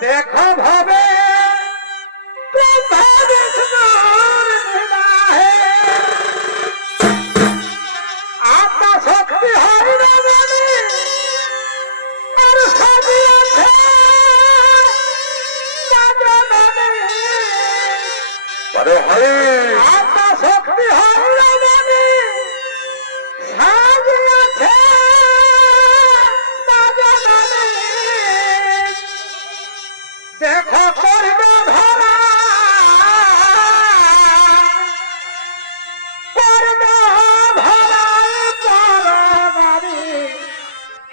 देखो भावे आत्मा शक्ति हरि अरे हरि आत्मा शक्ति हरि देखो करना भरा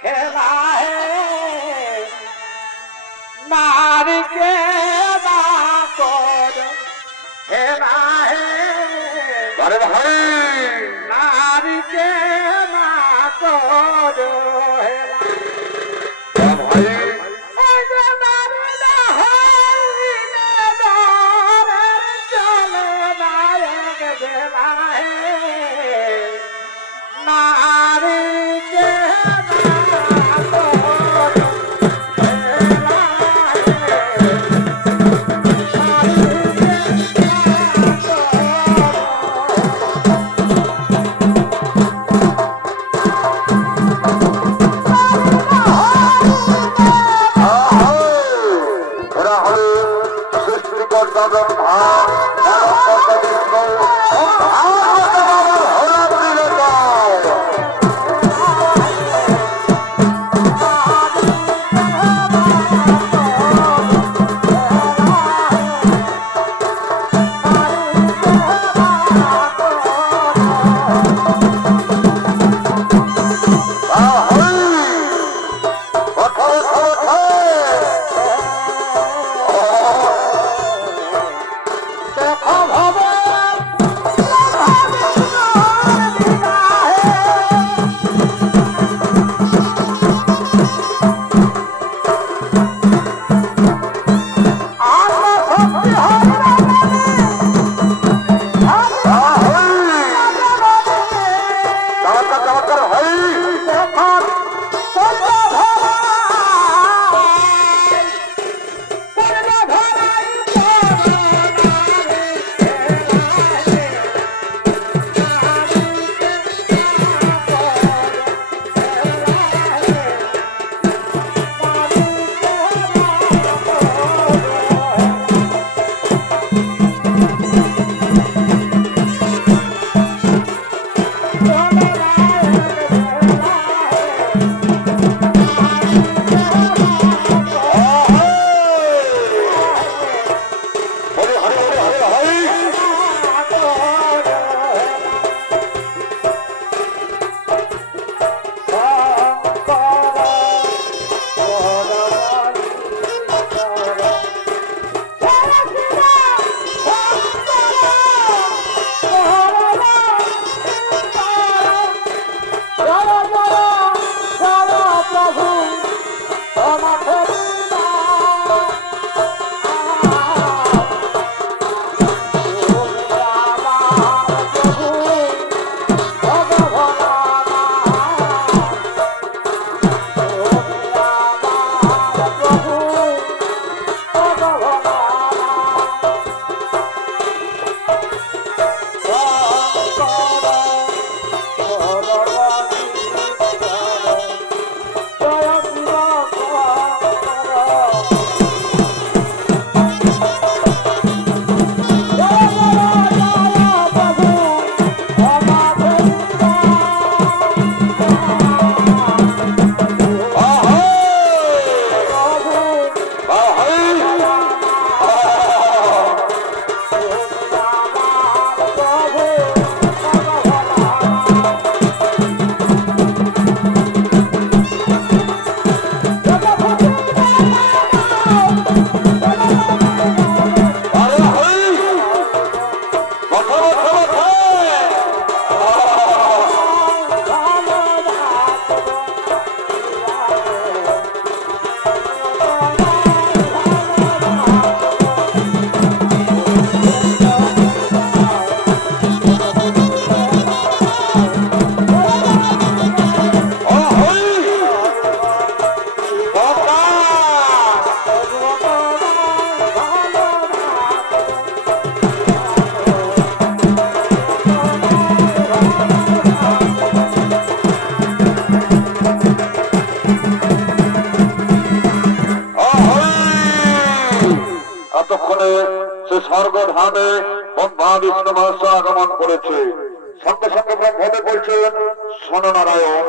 खेला है नारी के खेला है अरे भाई नारी के ততক্ষণে সে স্বর্গধামে ব্রহ্মা বিষ্ণু মহেশ আগমন করেছে। সঙ্গে সঙ্গে ব্রহ্মদেব বলছেন, শোনো নারায়ণ,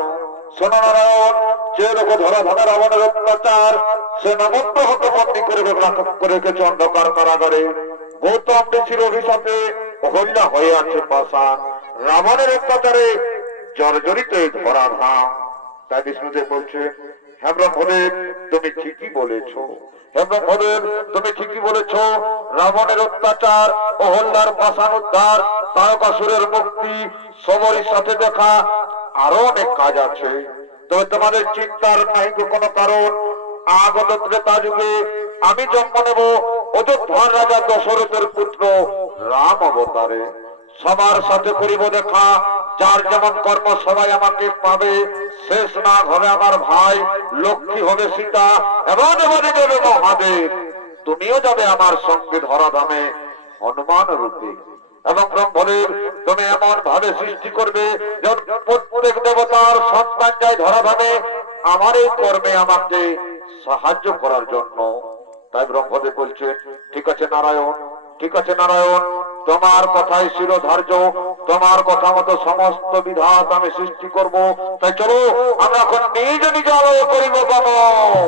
শোনো নারায়ণ, যে দেখো ধরাধামে রাবণের অত্যাচার, সে নমন্ত হতে বন্দী করে রেখেছে অন্ধকার কারাগারে। গৌতম ঋষির অভিশাপে অহল্যা হয়ে আছে পাষাণ, রাবণের অত্যাচারে জর্জরিত এই ধরাধাম। তাই বিষ্ণুদেব বলছে, হ্যাঁ ব্রহ্মদেব, তুমি ঠিকই বলেছ, হে ব্রহ্মদেব, তুমি ঠিকই বলেছ। রাবণের অত্যাচার, অহল্যার পাষাণ উদ্ধার, তারকাসুরের মুক্তি, সবরীর সাথে দেখা, আরো অনেক কাজ আছে। তবে তোমাদের চিন্তার নাই কোনো কারণ। আগত ত্রেতা যুগে আমি জন্ম নেব অযোধ্যার রাজা দশরথের পুত্র রাম অবতারে। সবার সাথে করিব দেখা, যার যেমন কর্ম সবাই আমাকে পাবে। শেষ নাগ হবে আমার ভাই, লক্ষ্মী হবে সীতা, এবং এবারে যাবে মহাদেব। তুমিও যাবে আমার সঙ্গে ধরাধামে হনুমান রূপে। এবং ব্রহ্মদেব, তুমি এমন ভাবে সৃষ্টি করবে প্রত্যেক দেবতার সন্তান যায় ধরাধামে আমার এই কর্মে আমাকে সাহায্য করার জন্য। তাই ব্রহ্মদেব বলছে, ঠিক আছে নারায়ণ, ঠিক আছে নারায়ণ, তোমার কথাই শিরোধার্য, তোমার কথা মতো সমস্ত বিধাত আমি সৃষ্টি করব। তাই চলো আমরা এখন নিজ নিজ আলোয় করিব গমন।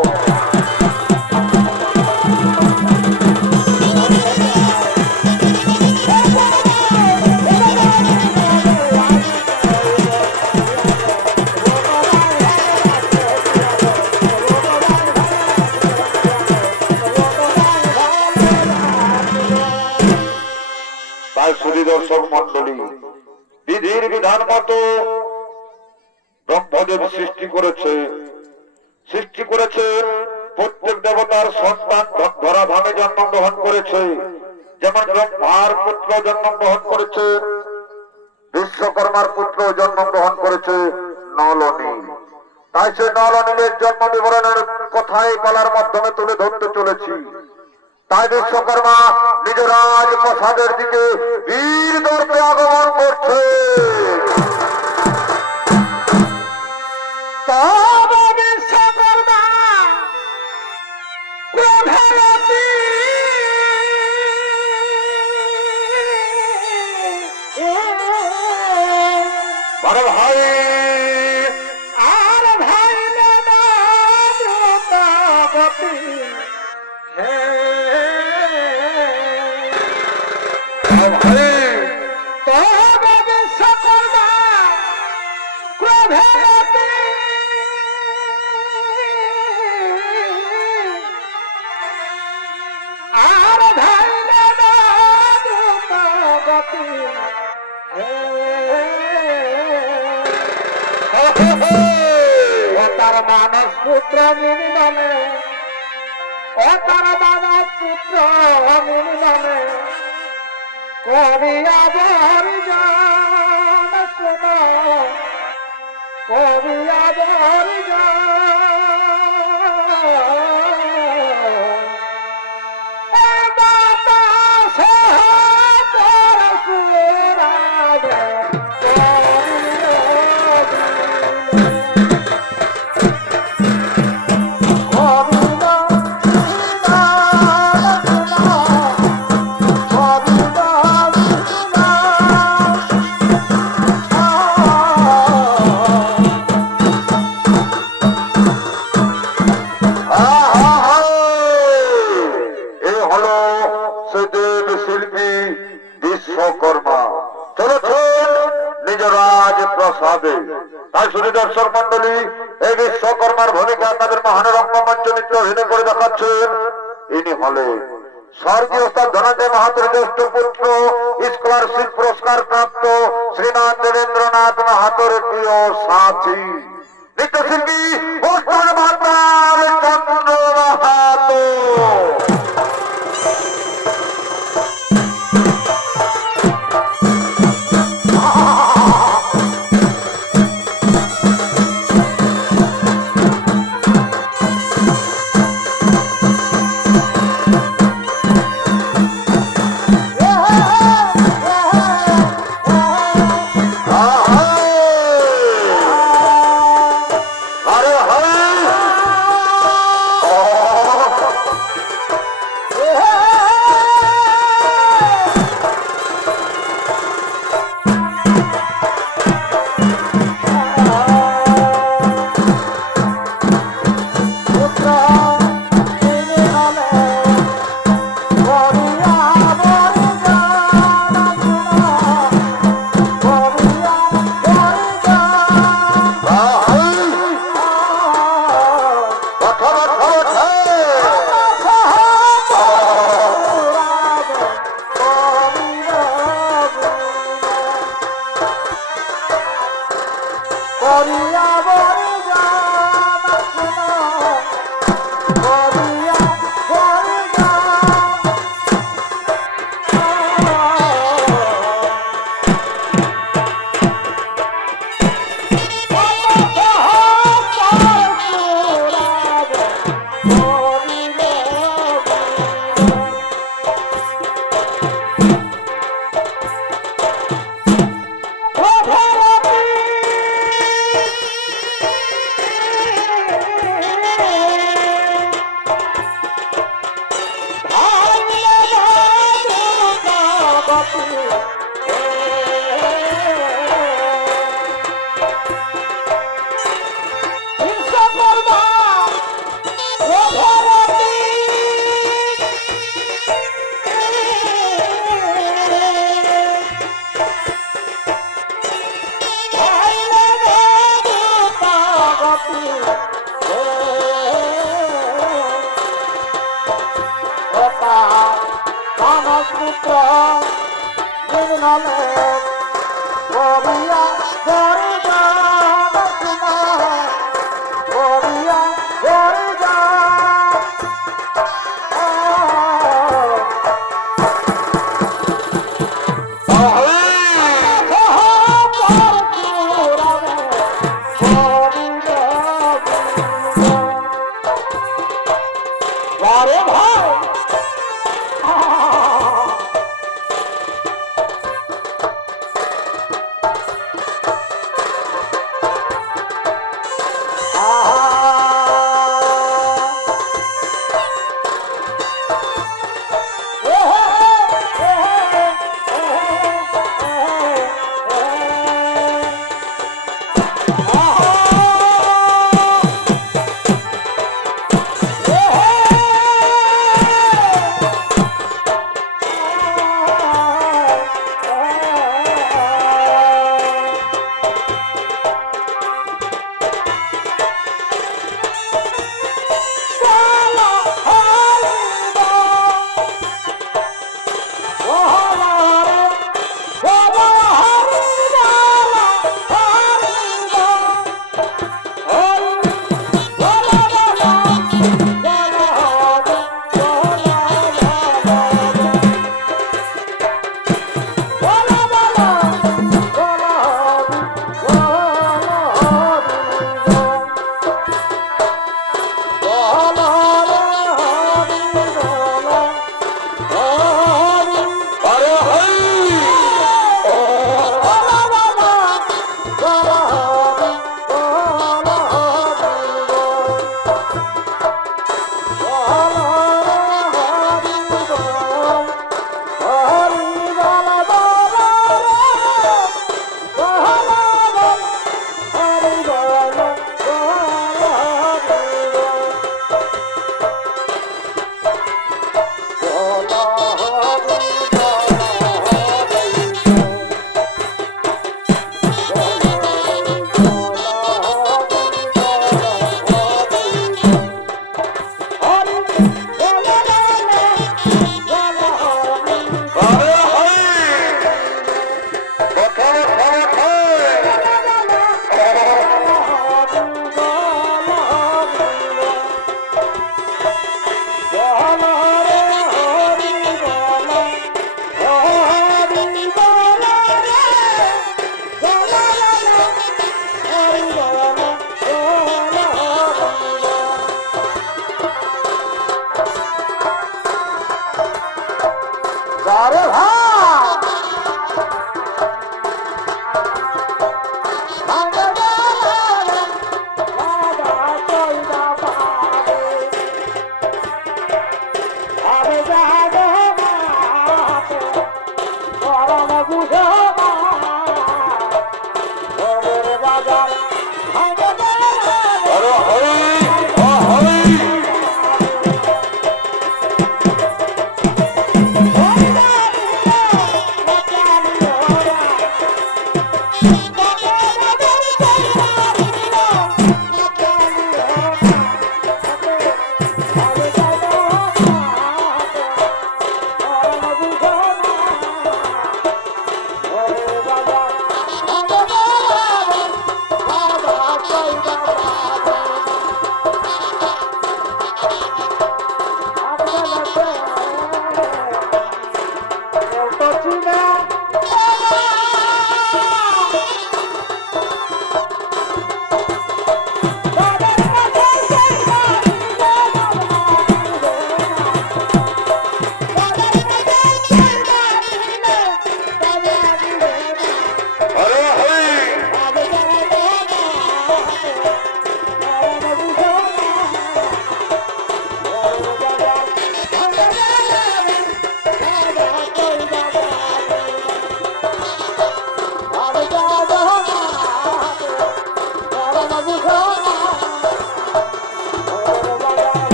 দর্শক মন্ডলী, বিধির বিধান মতো ব্রহ্মদেব সৃষ্টি করেছে প্রত্যেক দেবতার সন্তান ধরাধামে জন্মগ্রহণ করেছে। যেমন ব্রহ্মার পুত্র জন্মগ্রহণ করেছে, বিশ্বকর্মার পুত্র জন্মগ্রহণ করেছে নলনী। তাই সে নলনীলের জন্ম বিবরণের কথাই বলার মাধ্যমে তুলে ধরতে চলেছি। তাই বিশ্বকর্মা নিজ রাজপ্রাসাদের দিকে বীর দর্পে আগমন করছে। তবে বিশ্বকর্মা প্রধানতি বড় ভাই আর ভাই দ্রুতগতি তবে বিশ্বকর্মা ক্রোধেতি আর ধাইলে না দ্রুতগতি ও তার মানস পুত্র মিলনে, ও তার মানস পুত্র মিলনে কবিয়া বরজান শোনো, কবিয়া বরজান বাতাসে তোর সুরাবে দর্শক মন্ডলী, এই বিশ্বকর্মার ভূমিকা আপনাদের মহানরঙ্গ মঞ্চনিত্র অভিনয় করে দেখাচ্ছেন। ইনি হলেন স্বর্গীয় ওস্তাদ ধনঞ্জয় মাহাতোর জ্যেষ্ঠ পুত্র, স্কলারশিপ পুরস্কার প্রাপ্ত শ্রীমান দেবেন্দ্রনাথ মাহাতোর প্রিয় সাথী নৃত্যশিল্পী ওস্তাদ মাতাল চন্দ্র মাহাতো। গতি বিশ্বকর্মা প্রভাবতী আইলে দেবতা গতি মানসপুত্র নির্মলে বরিয়া বরিয়া বরিয়া বরিয়া আরে ভাই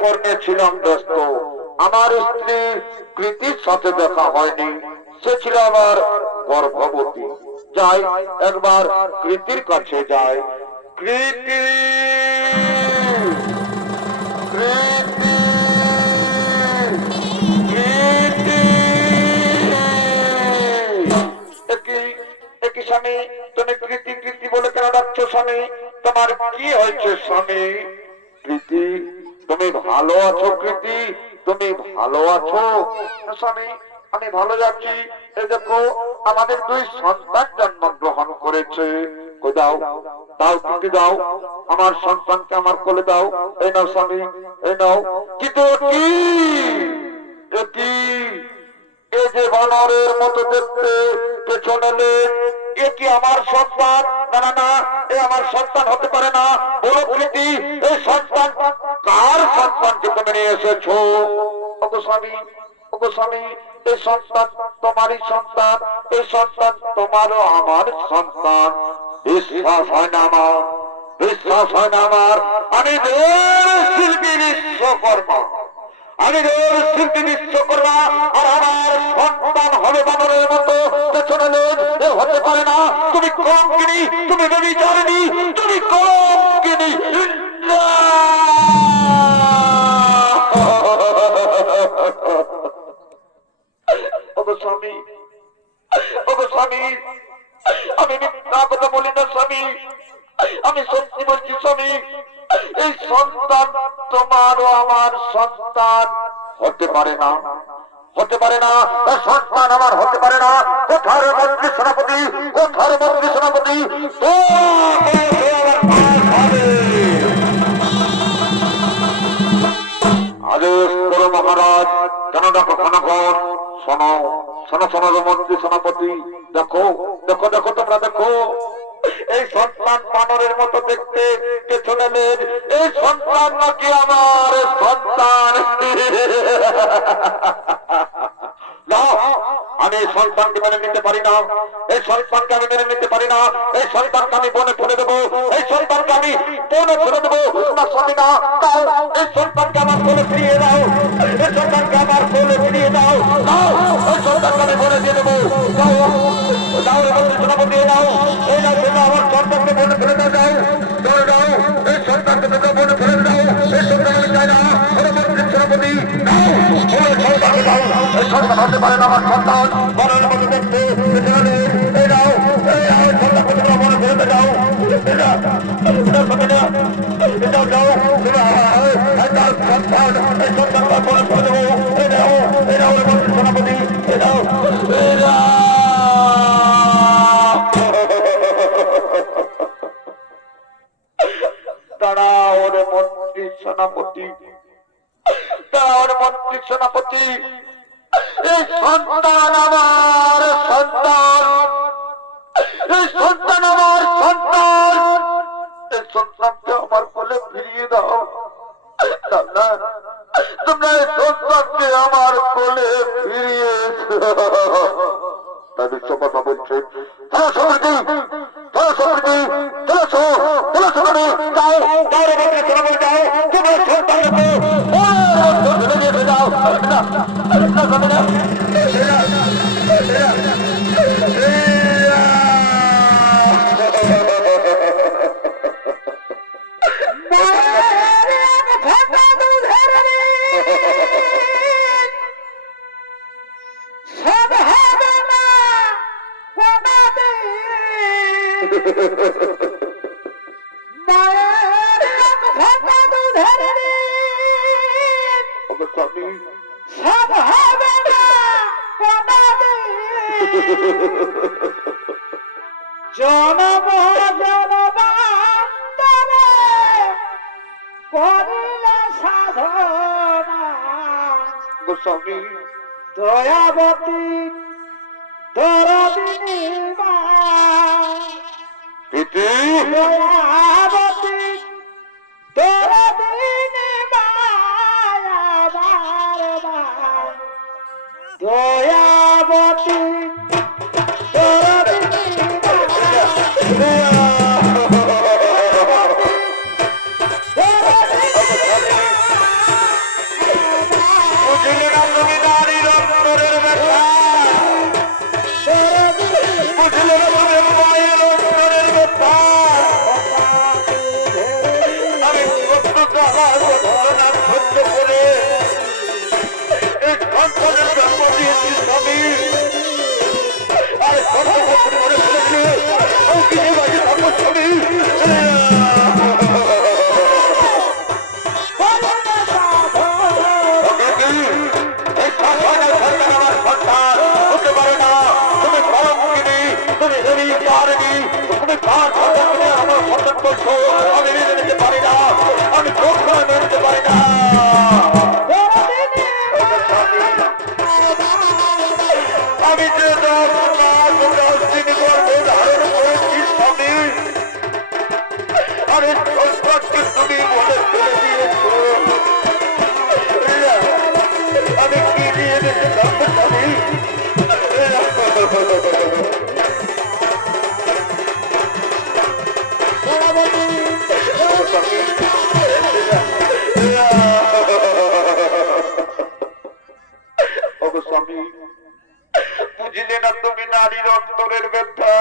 কর্মে ছিলাম ব্যস্ত। আমার স্ত্রী কৃতির সাথে দেখা হয়নি, সে ছিল আমার গর্ভবতী। যাই একবার কৃতির কাছে যাই। কৃতি, কৃতি, কৃতি। একই স্বামী, তুমি কৃতি কৃতি বলে কেন ডাকছো স্বামী? তোমার কি হয়েছে স্বামী? কৃতি, তুমি ভালো আছো? কৃতি, তুমি ভালো আছো? স্বামী, আমি ভালো যাচ্ছি। এই দেখো আমাদের 2 সন্তান জন্মগ্রহণ করেছে। দাও দাও কৃতি, দাও আমার সন্তানকে আমার কোলে দাও। এই নাও স্বামী, এই নাও। কিন্তু কি এটি, এই যে বানরের মতো দেখতে, পেছনে লেজ, এ কি আমার সন্তান? না না না, এ আমার সন্তান হতে পারে না। বলো কৃতি, এই সন্তান কার সন্তানকে তুমি নিয়ে এসেছো? ওগো স্বামী, ওগো স্বামী, এই সন্তান তোমারই সন্তান, এই সন্তান তোমারও আমার সন্তান। বিশ্বাস হয় না আমার, বিশ্বাস হয় না আমার। আমি শিল্পী বিশ্বকর্মা, আমি শিল্পী বিশ্বকর্মা, আর আমার সন্তান হবে বানরের মতো পেছনে লেজ, হতে পারে না। তুমি কলঙ্কিনী, তুমি ব্যভিচারিণী, তুমি কলঙ্কিনী। ওগো স্বামী, ওগো স্বামী, আমি মিথ্যা কথা বলি না স্বামী, আমি সত্যি বলছি স্বামী। এই সন্তান তোমারও আমার সন্তান হতে পারে না, হতে পারে না। সন্তান আমার হতে পারে না। কোথার মন্ত্রী সেনাপতি, কোথার মন্ত্রী সেনাপতি? আদেশ করো মহারাজ। কেন দেখো ক্ষণক্ষণ? শোনো শোনো শোনো মন্ত্রী সেনাপতি, দেখো দেখো দেখো, তোমরা দেখো, এই সন্তান বানরের মতো দেখতে, পেছনে লেজ, এই সন্তান নাকি আমার সন্তান। আমি এই সন্তানকে মেনে নিতে পারি না, এই সন্তানকে আমি মেনে নিতে পারি না। এই সন্তানকে আমি বনে ফেলে দেবো, এই সন্তানকে আমি বনে ফেলে দেবো। না স্বামী না, তাও এই সন্তানকে আমার কোলে ফিরিয়ে দাও, এই সন্তানকে আমার কোলে ফিরিয়ে দাও। দাও এই সন্তানকে আমি বনে দিয়ে দেবো। দাও দাও, সেনাপতি দিয়ে দাও। এই না সেটা আমার সন্তানকে বনে ফেলে দাও। দাও দাও দাও, এই সন্তানকে তোকে বনে ফেলে দাও। এই সন্তান আমি চাই না। সেনাপতি দাও, সন্তানকে দাও। এই সন্তান হতে পারে না আমার সন্তান, বনের মতো দেখতে, পেছনে এই দাও, এই সন্তানকে তোমরা বনে ফেলে দাও। এটাও দাও, তার সন্তান, এই সন্তানকে বনে ফেলে দেবো। এই দাও, এই দাও সেনাপতি, এই দাও, এই দাও। দাঁড়াও রে মন্ত্রী সেনাপতি, দাঁড়াও রে মন্ত্রী সেনাপতি। এই সন্তান আমার সন্তান, এই সন্তান আমার সন্তান, এই সন্তানকে আমার কোলে ফিরিয়ে দাও। তোমরা তোমরা এই সন্তানকে আমার কোলে ফিরিয়ে তাই বিশ্ব কথা বলছে। তারা সমৃদ্ধি, তারা সমৃদ্ধি, তারা তারা সমৃদ্ধি, যাও যাও রে মন্ত্রী সেনাপতি, যাও তোমরা সন্তানকে যাও। দয়াবতী দয়াবিনী মা, দয়াবতী দয়াবিনী মা, আমার মা দয়াবতী দয়াবিনী মা। তার সন্তানকে আমার সন্তান করছো, আমি মেনে নিতে পারি না, আমি কখনো মেনে নিতে পারি না। আমি যে 10 মাস 10 দিন গর্ভে ধারণ করেছি স্বামী, আরে সন্তানকে তুমি বলে ফেলে দিয়েছো। আমি কি দিয়ে বেঁচে থাকবো স্বামী? স্বামী, বুঝলে না তুমি নারীর অন্তরের ব্যথা,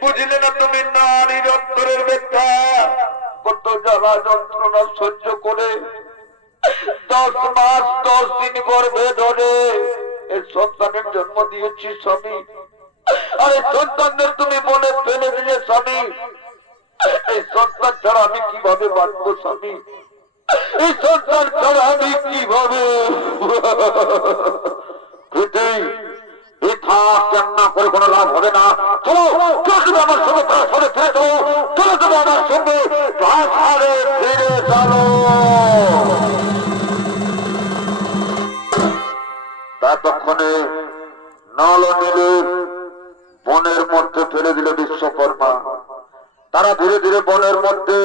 বুঝলে না তুমি নারীর অন্তরের ব্যথা, কত জ্বালা যন্ত্রণা সহ্য করে 10 মাস 10 দিন গর্ভে ধরে এই সন্তানের জন্ম দিয়েছি স্বামী। আরে সন্তানদের তুমি মনে ফেলে দিলে স্বামী, এই সন্তান ছাড়া আমি কিভাবে বাঁচবো স্বামী? এই সন্তান ছাড়া আমি কিভাবে কান্না করে কোনো লাভ হবে না। চলো চলো আমার সঙ্গে সরে ফিরে চলো, চলো চলো আমার সঙ্গে ঘাসে ফিরে চলো। ততক্ষণে নল নীলে বনের মধ্যে ফেলে দিল বিশ্বকর্মা। তারা ধীরে ধীরে বনের মধ্যে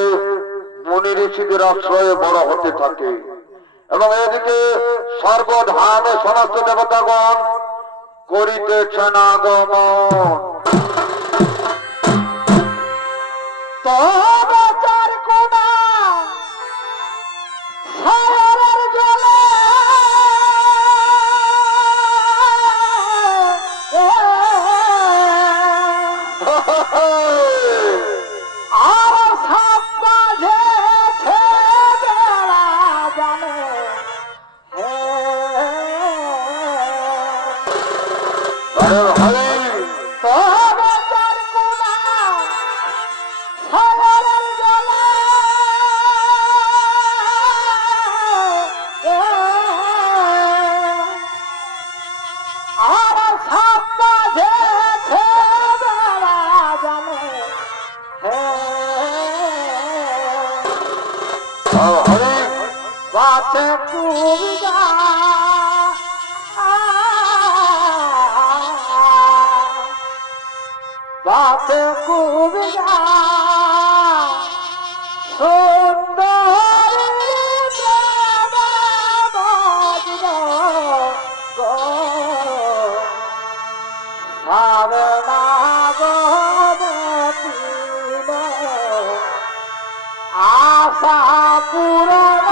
মুনি ঋষিদের আশ্রয়ে বড় হতে থাকে এবং এদিকে সর্বধামে সমস্ত দেবতাগণ করিতেছেন আগমন। তবচার কোনা সাগরের জলে আর সাপ বাঁধেছে বেড়া জানে তবচার কোনা সাগরের জলে আর সাপ বাঁধেছে বেড়া জানে বাঁচে কুবিরা বাঁচে কুবিরা সুন্দর সাবে না আশা পূরণ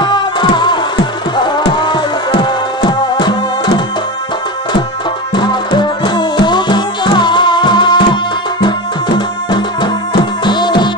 Oh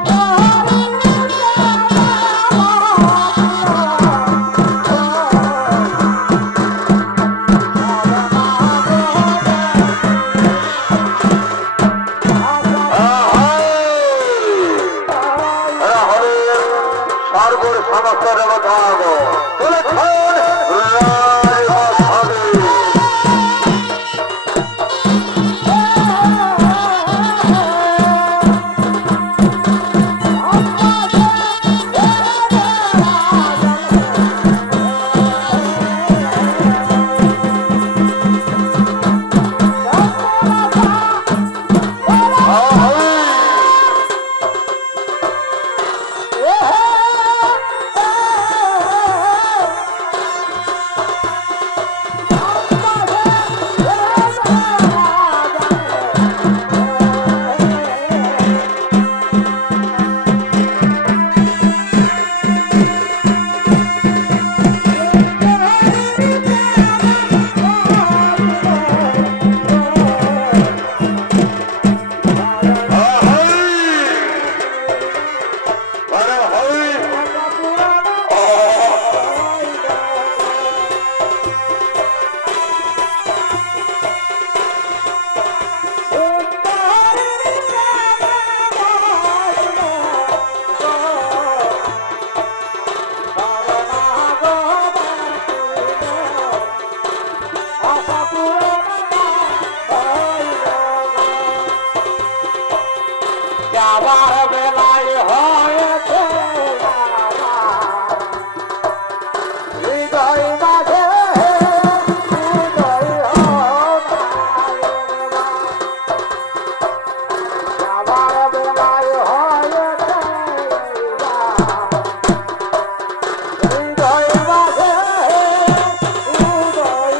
যাবার বেলায় হয়েছে হৃদয় মাঝে উদয় যাবার বেলায় হয়েছে হৃদয় মাঝে উদয়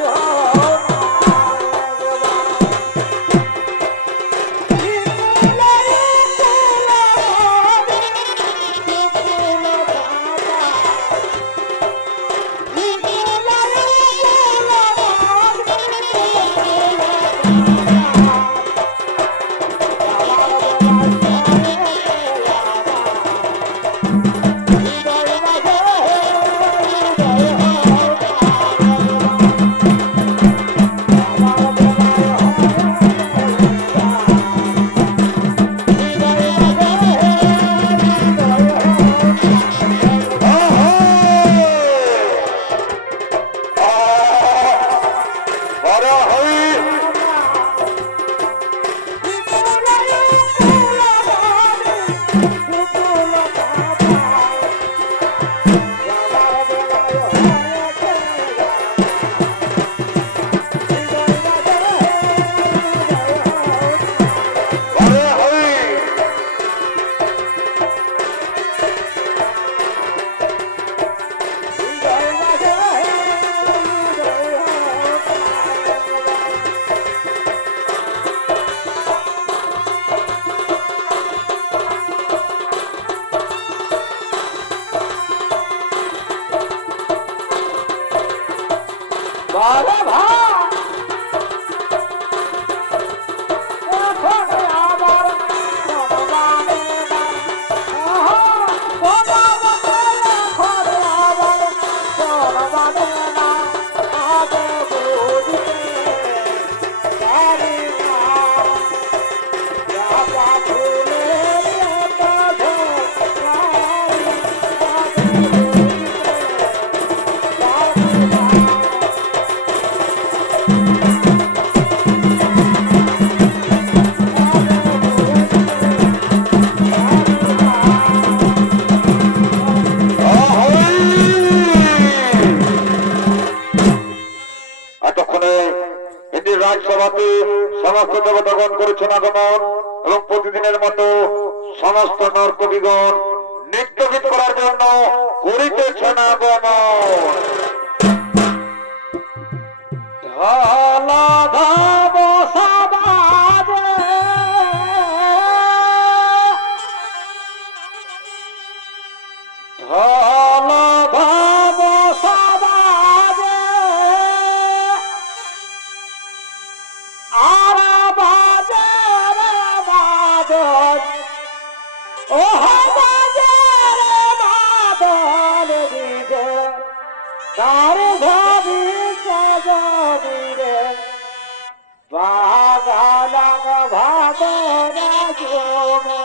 বাবা ভাই এখন আবার ভগবানে না ভগবানে এখন আবার ভগবানে না আগে বুঝতে পারি না রাজা ফুলের কাছে এতক্ষণে হিন্দির রাজসভাতে সমস্ত দেবতাগণ করেছেন আগমন এবং প্রতিদিনের মতো সমস্ত নর্তকীগণ নৃত্যগীত করার জন্য করিতেছেন আগমন। ঢালা ধাব সাবাজে ঢালা ধাব সাবাজে আরা বাজে রে বাদন ও বাজে রে বাদন দিগে তার ভাবি সাজানি রে বাগালাগ ভাবনা জোমে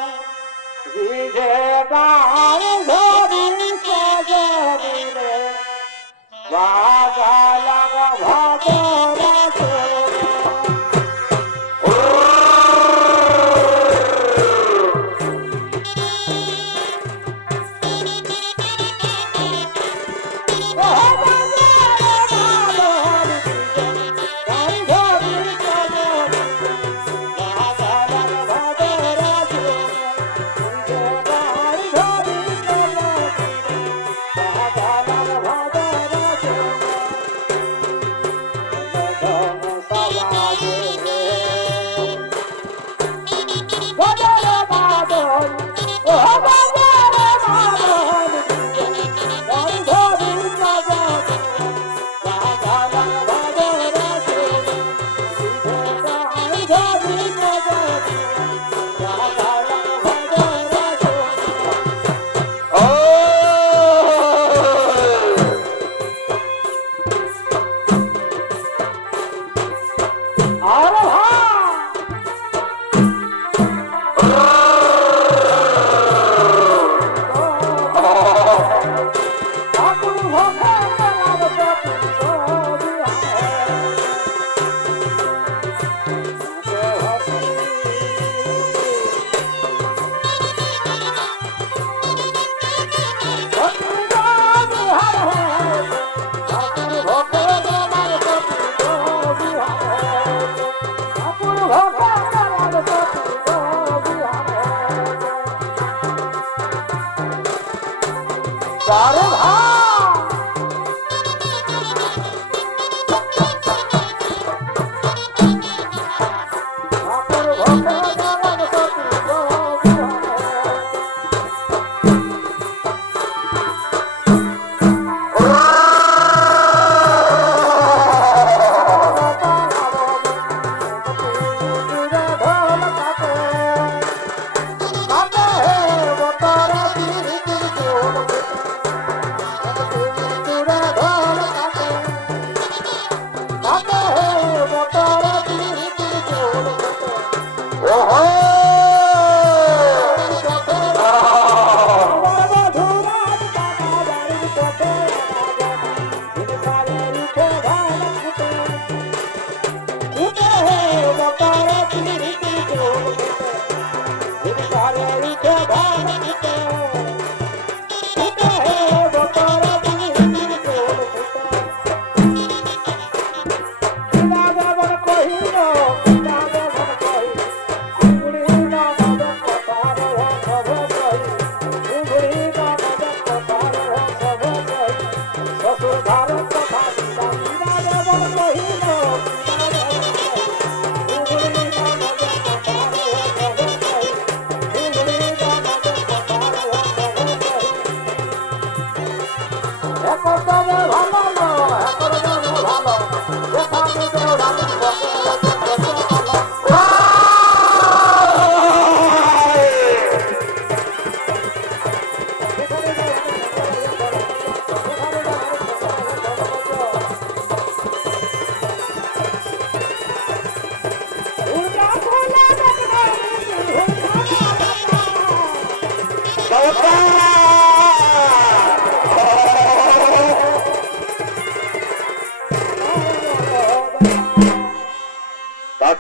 ভিজে তার ভাবি সাজানি রে বাগালাগ ভাবনা জোমে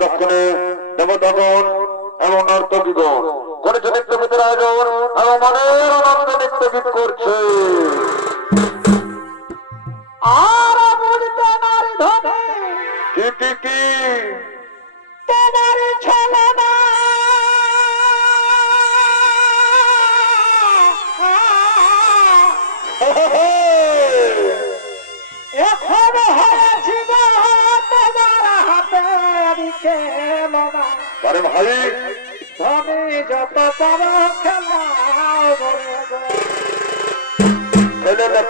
ততক্ষণে দেবতাগণ এবং নর্তকীগণ করেছে নৃত্যগীতের আয়োজন এবং মনের আনন্দে নৃত্যগীত করছে। আর বুঝতে নারী ধনে কি তোমার ছেলে না এখন হয়েছি গো তোমার হাতে খেল না আরে ভাই ধনী যত পারো খেলাও বলে গো।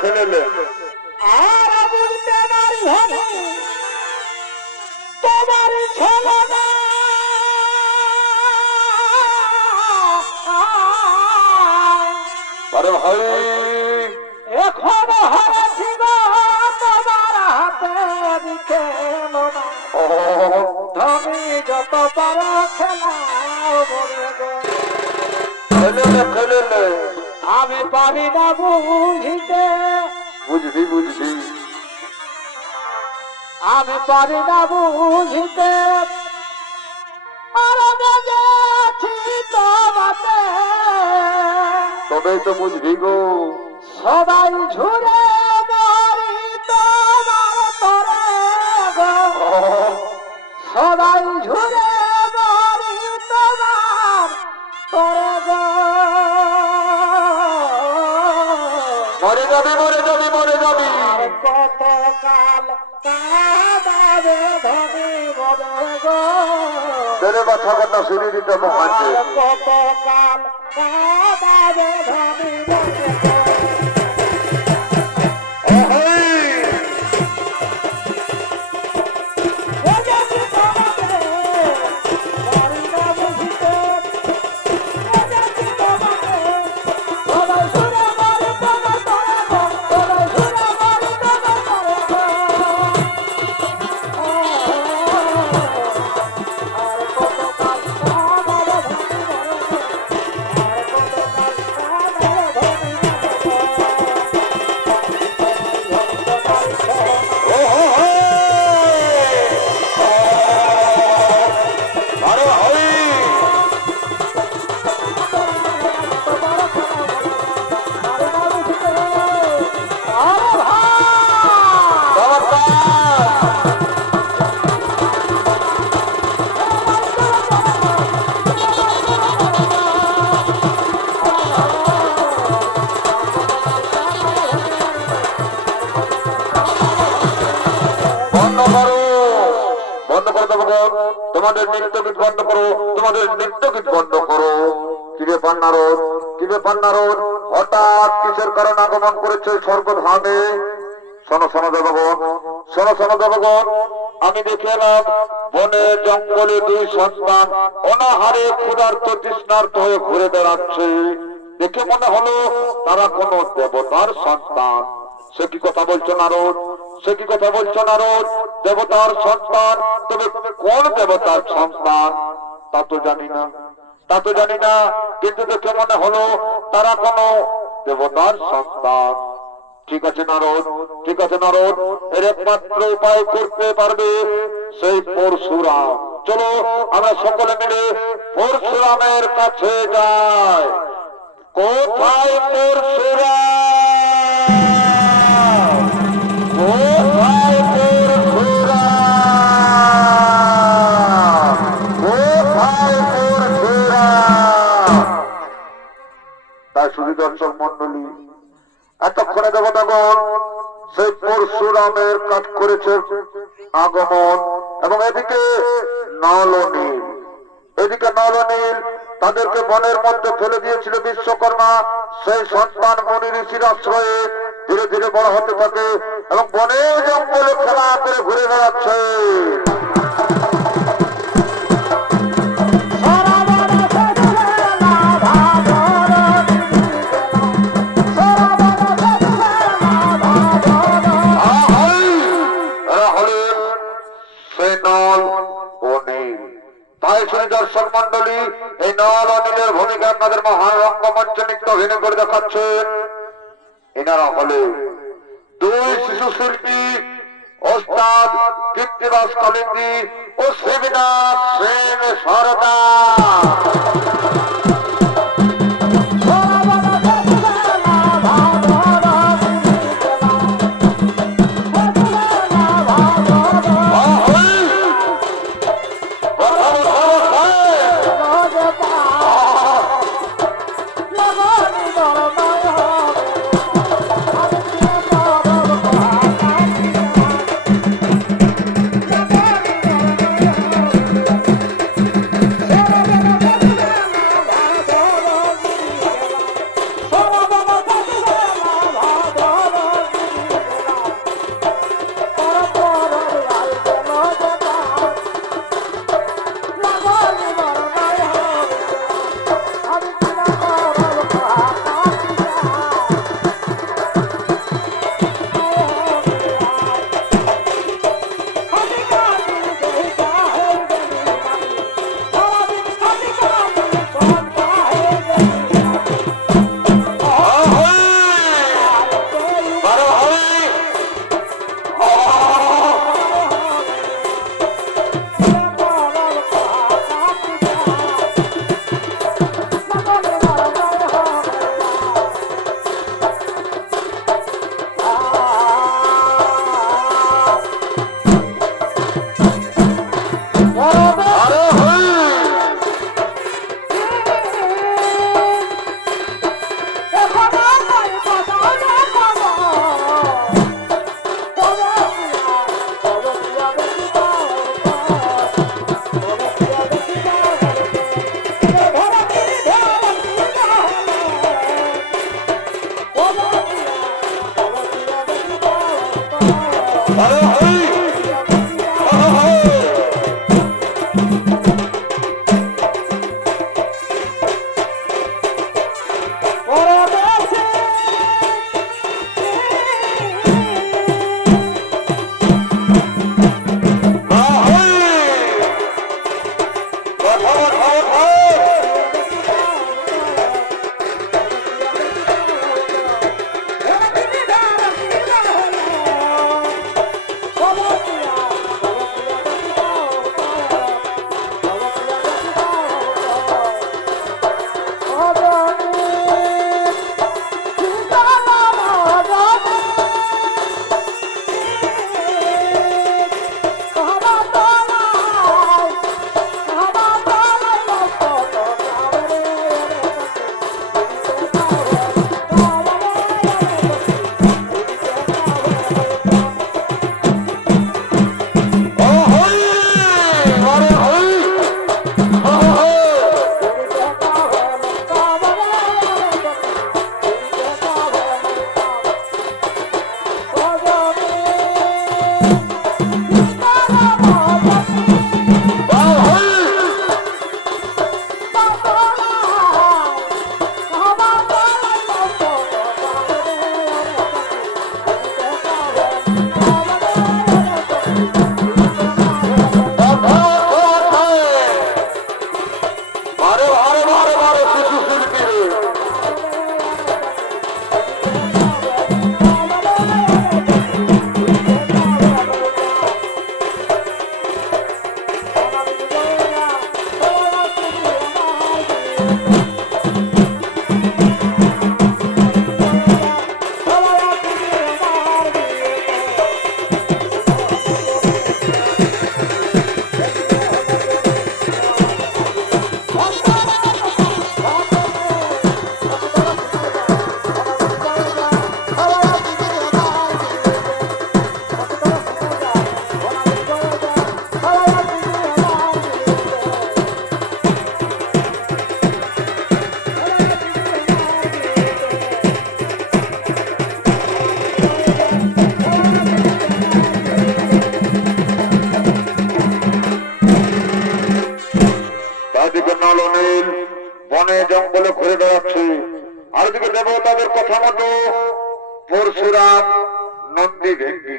খেলেলে আর বুঝতে নারী ধনে তোমার ছেলে না আরে ভাই এখন হয়েছি গো তোমার হাতে খেল না ধনী যত পারো খেলাও বলে গো। খেলেলে আমি পারি না বুঝিতে বুঝবি আমি পারি না বুঝিতে আর বেজেছি তোমাতে তবেই তো বুঝবি গো। সবাই ঝুরে মরি তোমার তরে গো সবাই ঝুরে মরি তোমার তরে গো। মরে যাবি আর কত কাল কাঁদাবে ধনী মরে গো তেরে বাছা কথা শুনি দিতে মহাছে আর কত কাল কাঁদাবে ধনী মরে গো। বুঝেছি তোমাকে, পারি না বুঝিতে। বুঝেছি তোমাকে, সবাই ঝুরে মরি তোমার তরে গো, সবাই ঝুরে মরি তোমার তরে গো। আর কত কাল কাঁদাবে ধনী মরে গো, আর কত কাল কাঁদাবে ধনী তোমাদের নৃত্যগীত বন্ধ করো, তোমাদের নৃত্যগীত বন্ধ করো। কিরে পান্নারদ হঠাৎ কিসের কারণে আগমন করেছে স্বর্গধামে? শোনো দেবগণ, আমি দেখে এলাম বনে জঙ্গলে দুই সন্তান অনাহারে ক্ষুধার্ত তৃষ্ণার্ত হয়ে ঘুরে বেড়াচ্ছে। দেখে মনে হলো তারা কোন দেবতার সন্তান। সে কি কথা বলছো নারদ? দেবতার সন্তান? তবে কোন দেবতার সন্তান তা তো জানি না, কিন্তু দেখে মনে হলো তারা কোন দেবতার সন্তান। ঠিক আছে নারদ, এর একমাত্র উপায় করতে পারবে সেই পরশুরাম। চলো আমরা সকলে মিলে পরশুরামের কাছে যাই। কোথায় পরশুরাম? কোথায় পরশুরাম? তাই শুধু দর্শক মন্ডলী, এতক্ষণে দেবতাগণ সেই পরশুরামের কাজ করেছে আগমন, এবং এদিকে নলনীল তাদেরকে বনের মধ্যে ফেলে দিয়েছিল বিশ্বকর্মা। সেই সন্তান মুনি ঋষির আশ্রয়ে ধীরে ধীরে বড় হতে থাকে এবং বনে জঙ্গলে খেলা করে ঘুরে বেড়াচ্ছে। দর্শক মন্ডলী, এই নল অনিলের ভূমিকা আপনাদের মহান রঙ্গমঞ্চ নৃত্য অভিনয় করে দেখাচ্ছেন। এনারা হলে দুই শিশু শিল্পী ওস্তাদ কীর্তিবাস কালিন্দী ও শিবনাথ সেন সরদার। পরশুরাম নন্দী ভেঙ্গি,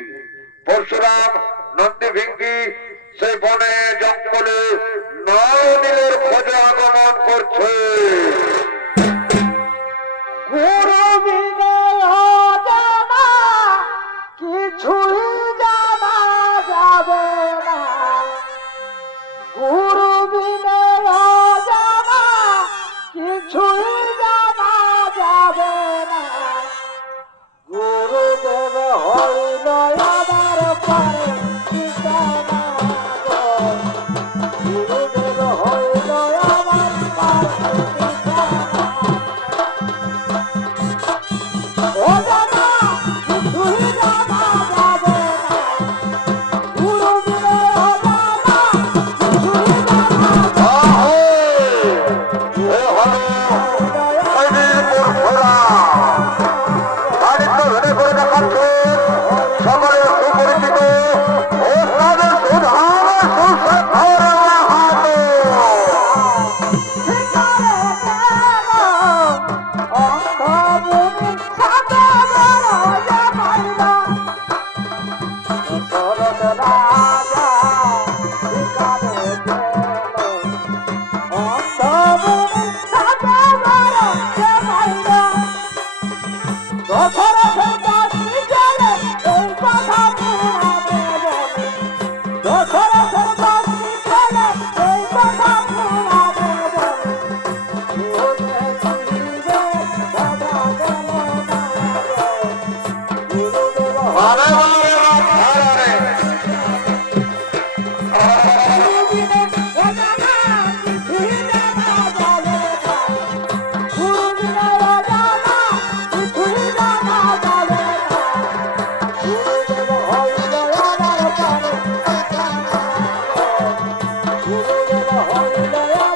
পরশুরাম নন্দী ভেঙ্গি সেই বনে জঙ্গলে নয়নীলের খোঁজে আগমন করছে। কিছুই জানা যাবে না, রাজা শিকারে গেল অন্ধবনে সাজা বড় সে মাইরা দশরথের কাছে গেলে এই কথা পুরাবে বলে দশরথের কাছে গেলে এই কথা পুরাবে বলে ওরে শিবে রাজা গেল না গুরুদেব আরে বারে আরে গুরুদেব রাজা না পৃথিবী রাজা বলে গুরুদেব রাজা না পৃথিবী রাজা বলে গুরুদেব হইল আমার পারে গুরুদেব হইল আমার পারে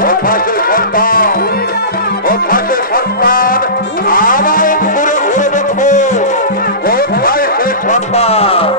কোথায় সন্তান কোথায় সন্তান আমার ঘুরে ঘুরে দেখবো কোথায় সে সন্তান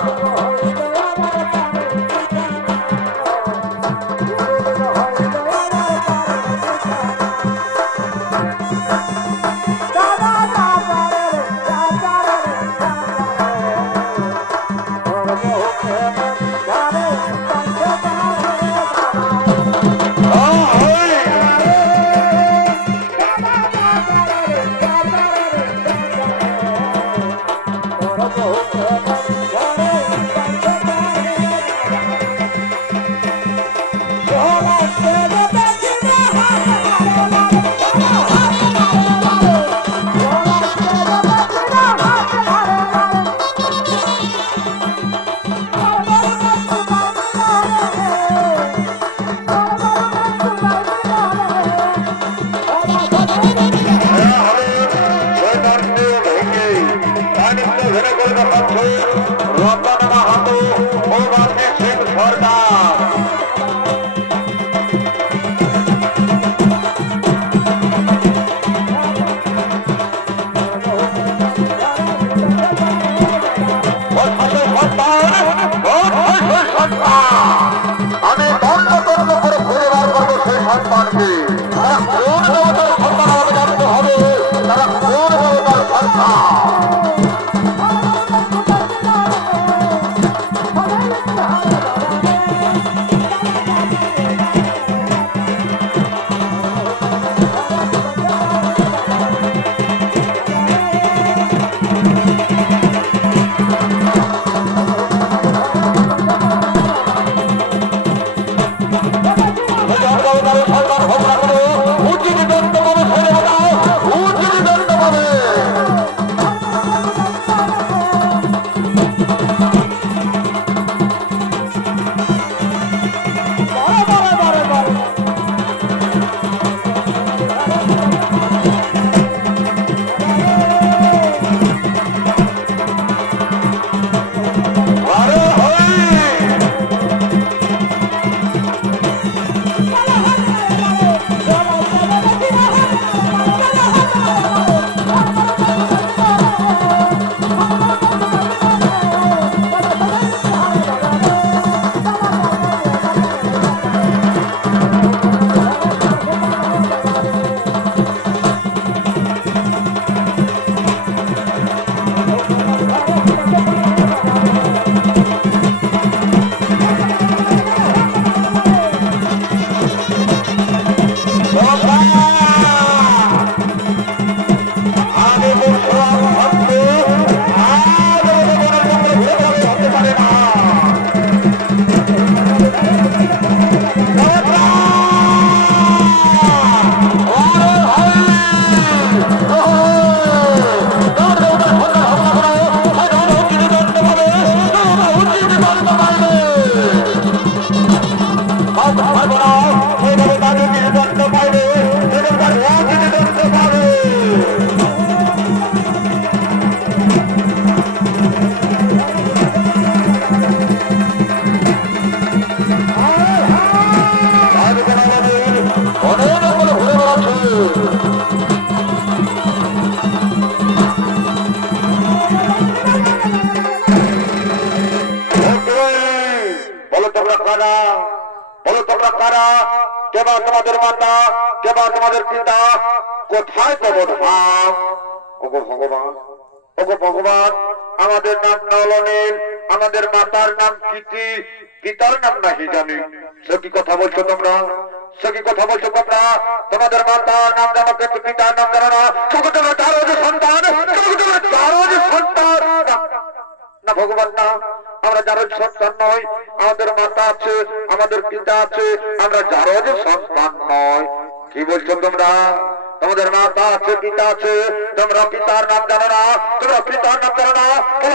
রতন মাহাতো ও বাসে সিং সরকার আমি দণ্ড দণ্ড করে পরিবার করবো সেই সন্তানকে তারা কোন দেবতার সন্তান আমাকে জানতে হবে তারা কোন দেবতার সন্তান তোমরা কারা? বলো তোমরা কারা? কেবা তোমাদের মাতা, কেবা তোমাদের পিতা, কোথায় তব ধাম? ওগো ভগবান, ওগো ভগবান, আমাদের নাম নলনীল, আমাদের মাতার নাম কীতি, পিতার নাম নাহি জানি। সে কি কথা বলছো তোমরা? সে কি কথা বলছো তোমরা? তোমাদের মাতার নাম জানো কিন্তু পিতার নাম জানো না। তোমরা তারও যে সন্তান, তোমরা তারও যে সন্তান না ভগবান না। আমরা যারও সন্তান নয়, আমাদের মাতা আছে, আমাদের পিতা আছে, আমরা যারও যে সন্তান নয়। কি বলছো তোমরা? তোমাদের মাতা আছে, পিতা আছে, তোমরা পিতার নাম জানো না, তোমরা পিতার নাম জানো না।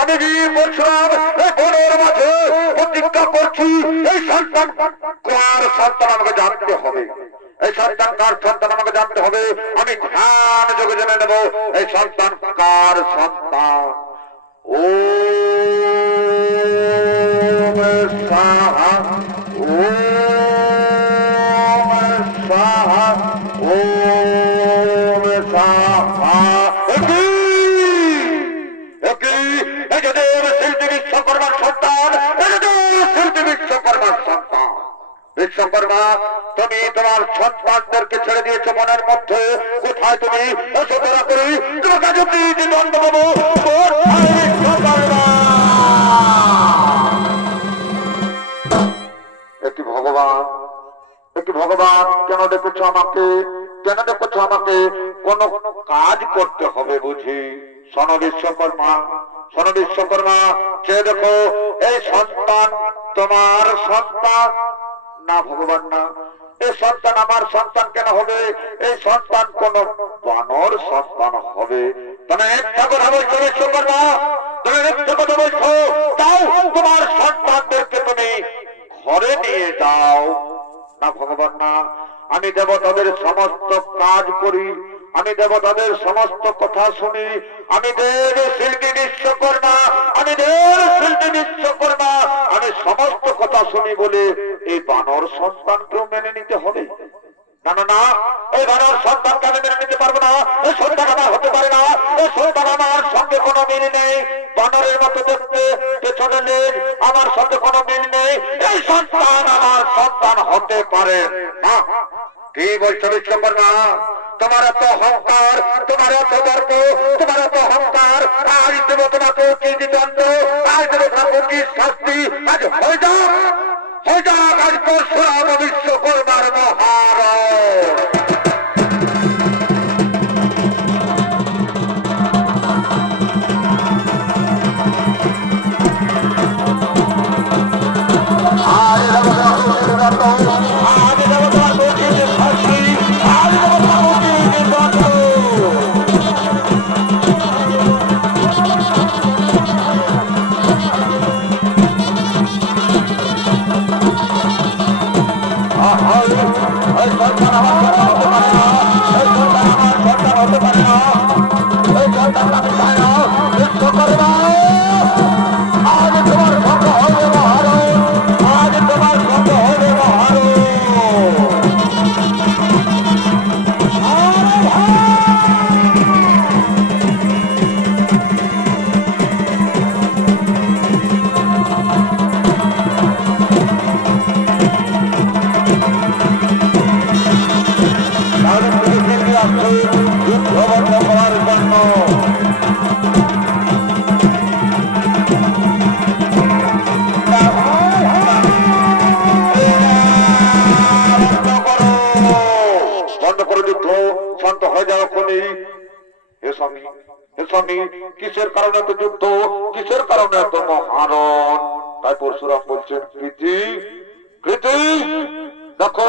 আমি পরশুরাম এই বনের মাঝে প্রতিজ্ঞা করছি, এই সন্তান কার সন্তান আমাকে জানতে হবে। এই সন্তান কার সন্তান আমাকে জানতে হবে। আমি ধ্যান যোগে জেনে নেব এই সন্তান কার সন্তান। ও সাহা, ও সাহা, ও সাহা। শিল্পী বিশ্বকর্মার সন্তান, শিল্পী বিশ্বকর্মার সন্তান। বিশ্বকর্মা, তুমি তোমার সন্তানদেরকে ছেড়ে দিয়েছো মনের মধ্যে। কোথায় তুমি? এসো করা করি তোমাকে যদি দণ্ড দেবো। একটি ভগবান, একটি ভগবান, কেন ডেকেছো আমাকে? কেন ডেকেছো আমাকে? কোন কাজ করতে হবে বুঝি? শোনো বিশ্বকর্মা, শোনো বিশ্বকর্মা, সে দেখো এই সন্তান তোমার সন্তান না ভগবান না। এই সন্তান আমার সন্তান কেন হবে? এই সন্তান কোন বানর সন্তান হবে? তুমি একটা কথা বলছো বিশ্বকর্মা, তুমি একটা কথা বলছো। তাও তোমার সন্তানদেরকে তুমি ঘরে নিয়ে যাও না ভগবান না। আমি দেবতাদের সমস্ত কাজ করি, আমি দেবতাদের সমস্ত কথা শুনি। আমি দেব শিল্পী বিশ্বকর্মা, আমি দেব শিল্পী বিশ্বকর্মা, আমি সমস্ত কথা শুনি বলে এই বানর সন্তানকেও মেনে নিতে হবে? না না না, এই বানর সন্তানকে আমি মেনে নিতে পারবো না। এই সন্তান আমার হতে পারে না। এই সন্তান আমার সঙ্গে কোনো মিল নেই। বানরের মতো দেখতে, পেছনে লেজ, আমার সঙ্গে কোনো মিল নেই। এই সন্তান আমার সন্তান হতে পারে না। কি বলছো বিশ্বকর্মা? তোমার এত অহংকার, তোমার এত গর্ব, তোমার এত অহংকার। আজ দেব তোমাকে উচিত দণ্ড, আজ দেব তোমাকে উচিত শাস্তি। আজ হয়ে যাক, হয়ে যাক আজ পরশুরাম বিশ্বকর্মার মহারাজ। কিসের কারণে তো যুদ্ধ, কিসের কারণে তো মহারণ? তাই পরশুরাম বলছেন, কৃতি কৃতি, দেখো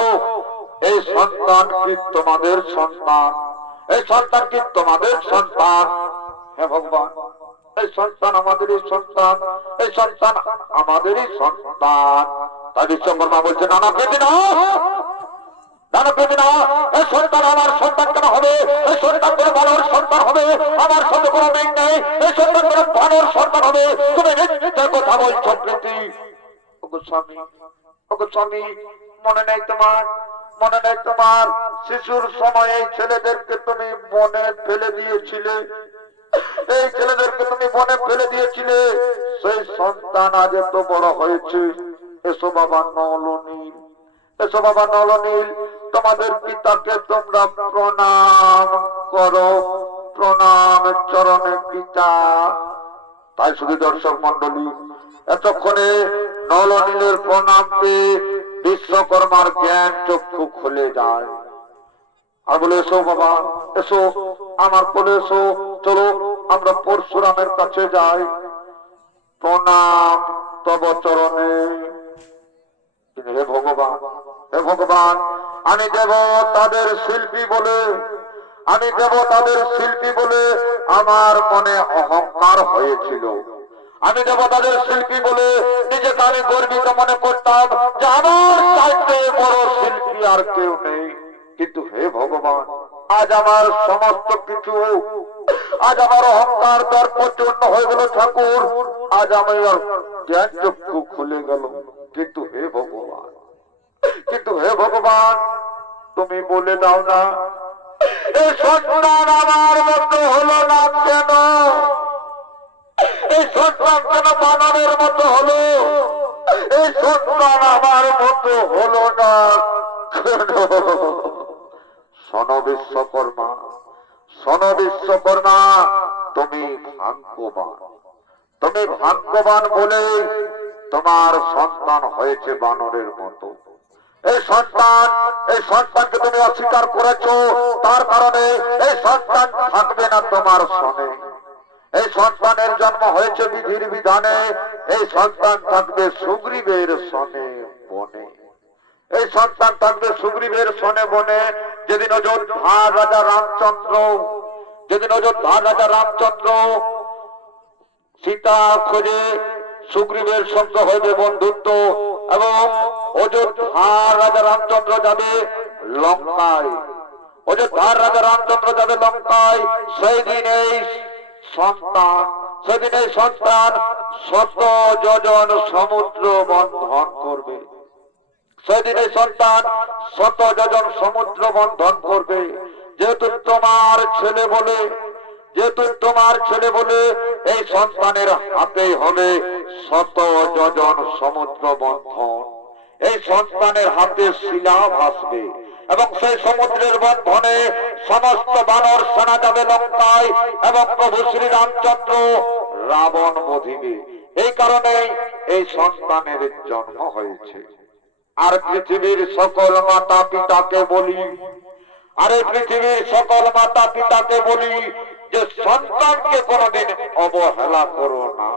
এই সন্তান কি তোমাদের সন্তান? এই সন্তান কি তোমাদের সন্তান? হ্যাঁ ভগবান, এই সন্তান আমাদেরই সন্তান, এই সন্তান আমাদেরই সন্তান। তাই বিশ্বকর্মা বলছে, না না কৃতি না, এই সন্তান আমার সন্তান কেন হবে? এই সন্তান কোনো বানর সন্তান হবে? আমার সঙ্গে কোনো মিল নেই। এই সন্তান কোনো বানর সন্তান হবে? তুমি মিথ্যে কথা বলছো প্রীতি। ওগো স্বামী, ওগো স্বামী, মনে নেই তোমার, মনে নেই তোমার শিশুর সময় এই ছেলেদেরকে তুমি বনে ফেলে দিয়েছিলে? এই ছেলেদেরকে তুমি বনে ফেলে দিয়েছিলে। সেই সন্তান আজ এত বড় হয়েছে, এসো বাবা নলনীল, এসো বাবা নলনীল, তোমাদের পিতাকে তোমরা প্রণাম করো, প্রণাম চরণে পিতা। তাই শুধু দর্শক মন্ডলী, এতক্ষণে নলনীলের প্রণাম পেয়ে বিশ্বকর্মার জ্ঞান চক্ষু খুলে যায় আর বলে, এসো বাবা, এসো আমার কোলে এসো, চলো আমরা পরশুরামের কাছে যাই, প্রণাম তব চরণে। হে ভগবান, হে ভগবান, আমি দেব তাদের শিল্পী বলে, আমি দেব তাদের শিল্পী বলে আমার মনে অহংকার হয়েছিল। আমি দেব তাদের শিল্পী বলে নিজেকে আমি গর্বিত মনে করতাম যে আমার চাইতে বড় শিল্পী আর কেউ নেই। কিন্তু হে ভগবান, আজ আমার সমস্ত কিছু, আজ আমার অহংকার দর্প চূর্ণ হয়ে গেল ঠাকুর, আজ আমার জ্ঞান চক্ষু খুলে গেল। কিন্তু হে ভগবান, কিন্তু হে ভগবান, তুমি বলে দাও না, এই সন্তান আমার মতো হলো না কেন? এই সন্তান কেন বানরের মতো হলো? এই সন্তান আমার মতো হলো না কেন? শোনো বিশ্বকর্মা, শোনো বিশ্বকর্মা, তুমি ভাগ্যবান, তুমি ভাগ্যবান বলে তোমার সন্তান হয়েছে বানরের মতো। এই সন্তান, এই সন্তানকে তুমি অস্বীকার করেছো, তার কারণে এই সন্তান থাকবে না তোমার সনে। এই সন্তানের জন্ম হয়েছে বিধির বিধানে, এই সন্তান থাকবে সুগ্রীবের সনে বনে। এই সন্তান থাকবে সুগ্রীবের সনে বনে। যেদিন অযোধ্যার রাজা রামচন্দ্র, যেদিন অযোধ্যার রাজা রামচন্দ্র সীতা খোঁজে, সুগ্রীবের সঙ্গে হইবে বন্ধুত্ব এবং অযোধ্যার রাজা রামচন্দ্র যাবে লঙ্কায়, অযোধ্যার রাজা রামচন্দ্র যাবে লঙ্কায়, সেই দিন এই সন্তান, সেদিন এই সন্তান 100 যোজন সমুদ্র বন্ধন করবে। সেদিন এই সন্তান 100 যোজন সমুদ্র বন্ধন করবে। যেহেতু তোমার ছেলে বলে, যেহেতু তোমার ছেলে বলে এই সন্তানের হাতে হবে 100 যোজন সমুদ্র বন্ধন। এই সন্তানের হাতে শিলা ভাসবে এবং সেই সমুদ্রের বন্ধনে সমস্ত বানর সেনা যাবে লঙ্কায় এবং প্রভু শ্রী রামচন্দ্র রাবণ বধিবে। এই কারণে এই সন্তানের জন্ম হয়েছে। আর পৃথিবীর সকল মাতা পিতাকে বলি, আর এই পৃথিবীর সকল মাতা পিতাকে বলি যে সন্তানকে কোনোদিন অবহেলা করো না,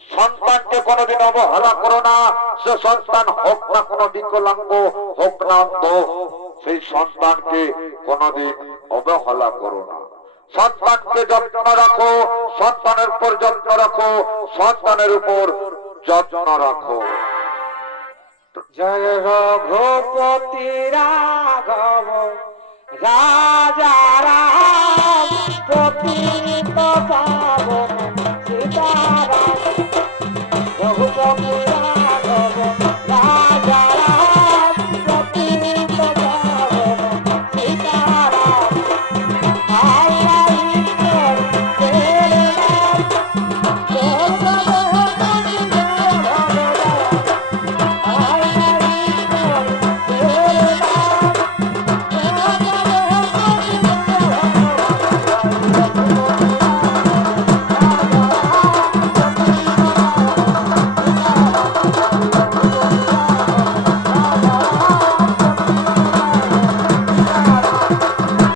সন্তানকে কোনোদিন অবহেলা করো না। সে সন্তান হোক না কোনো বিকলাঙ্গ, হোক না অন্ধ, সেই সন্তানকে কোনোদিন অবহেলা করো না। সন্তানকে যত্ন রাখো, সন্তানের উপর যত্ন রাখো, সন্তানের উপর যত্ন রাখো। জয় রঘুপতি রাঘব রাজা রাম পতিত পাবন